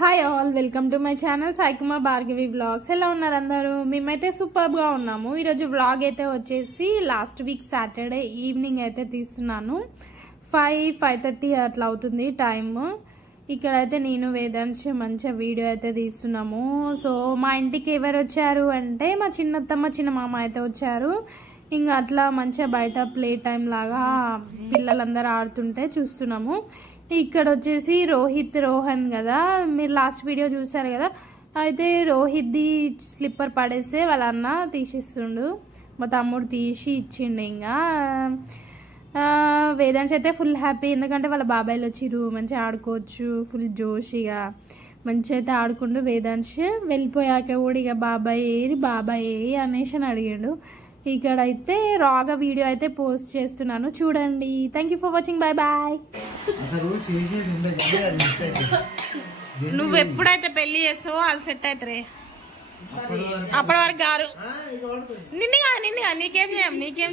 Hi all, welcome to my channel Saikumar Bhargavi vlogs. ఎలా ఉన్నారు అందరూ? మేమైతే సూపర్గా ఉన్నాము. ఈరోజు వ్లాగ్ అయితే వచ్చేసి లాస్ట్ వీక్ సాటర్డే ఈవినింగ్ అయితే తీస్తున్నాను. 5:30 అట్లా అవుతుంది టైమ్. ఇక్కడైతే నేను వేదాంశ్ మంచిగా వీడియో అయితే తీస్తున్నాము. సో మా ఇంటికి ఎవరు వచ్చారు అంటే మా చిన్నత్తమ్మ చిన్న మామ అయితే వచ్చారు. ఇంకా అట్లా మంచిగా బయట ప్లే టైం లాగా పిల్లలందరూ ఆడుతుంటే చూస్తున్నాము. ఇక్కడ వచ్చేసి రోహన్ కదా, మీరు లాస్ట్ వీడియో చూసారు కదా. అయితే రోహిత్ది స్లిప్పర్ పడేస్తే వాళ్ళ అన్న తీసిస్తుండు, మా తమ్ముడు తీసి ఇచ్చిండు. ఇంకా వేదాంశ్ అయితే ఫుల్ హ్యాపీ, ఎందుకంటే వాళ్ళ బాబాయ్లు వచ్చిర్రు, మంచిగా ఆడుకోవచ్చు. ఫుల్ జోషిగా మంచిగా అయితే ఆడుకుంటూ వేదాంశ్ వెళ్ళిపోయాక కూడా ఇక బాబాయ్ అనేసి అని అడిగాడు. ఇక్కడైతే రాగా వీడియో అయితే పోస్ట్ చేస్తున్నాను, చూడండి. Thank you for watching, bye bye. నువ్వు ఎప్పుడైతే పెళ్లి చేస్తావో వాళ్ళు సెట్ అవుతారే, అప్పటి వరకు గారు నిన్నుగా నీకేం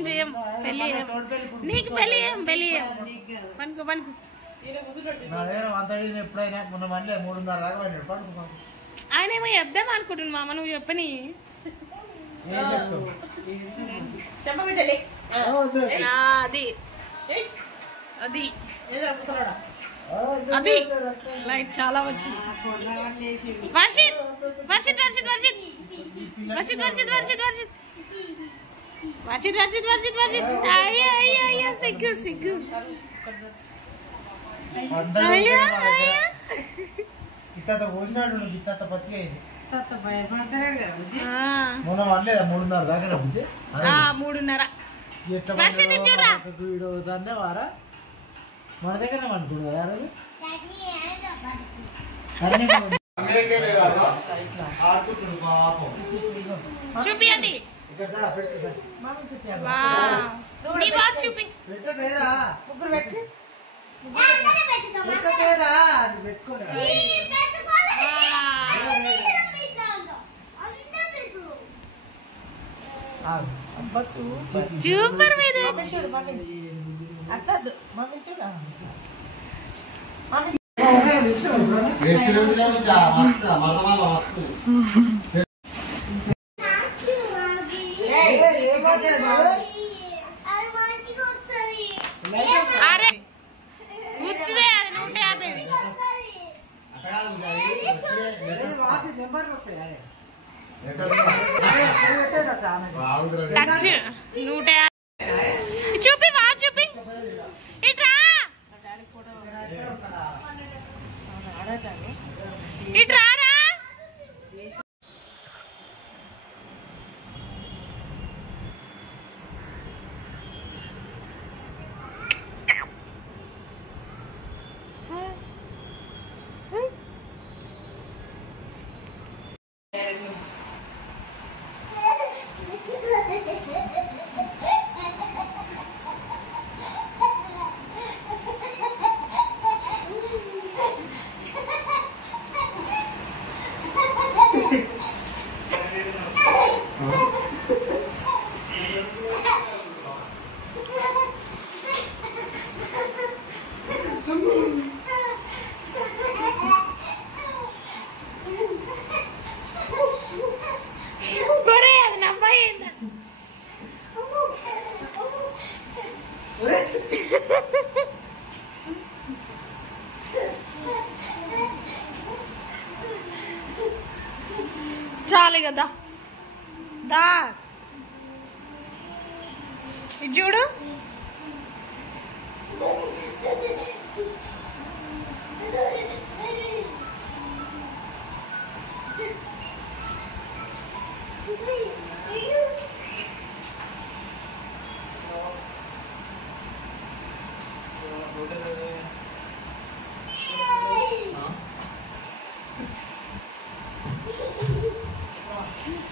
చేయం పెళ్లి నీకు పెళ్లి చేయం పనుకో ఆయన ఏమో చెప్దాం అనుకుంటున్నా మామ, నువ్వు చెప్పని అది అది లైట్ చాలా వచ్చింది. సిగ్గు మన దగ్గర అనుకున్నాడు చూపియండి. సూపర్ చూపి ఇట్రా ఇట్రారా. చాలు కదా, దా ఇది చూడు.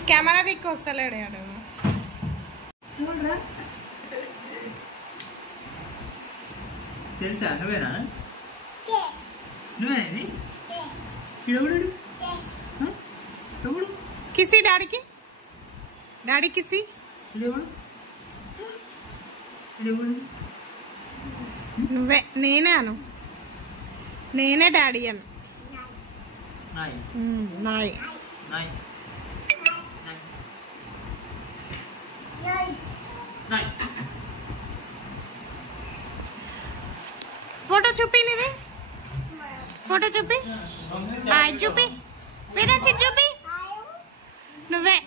కెమెరా దిక్కు వస్తలేడు. తెలుసా నువ్వేనా? కిసి డాడీకి, డాడీ కిసి. నువ్వే, నేనే డాడీ అను. నాయ్ ఫోటో చూపి నీది ఫోటో చూపి చూపి వేదాంశి చూపి నువ్వే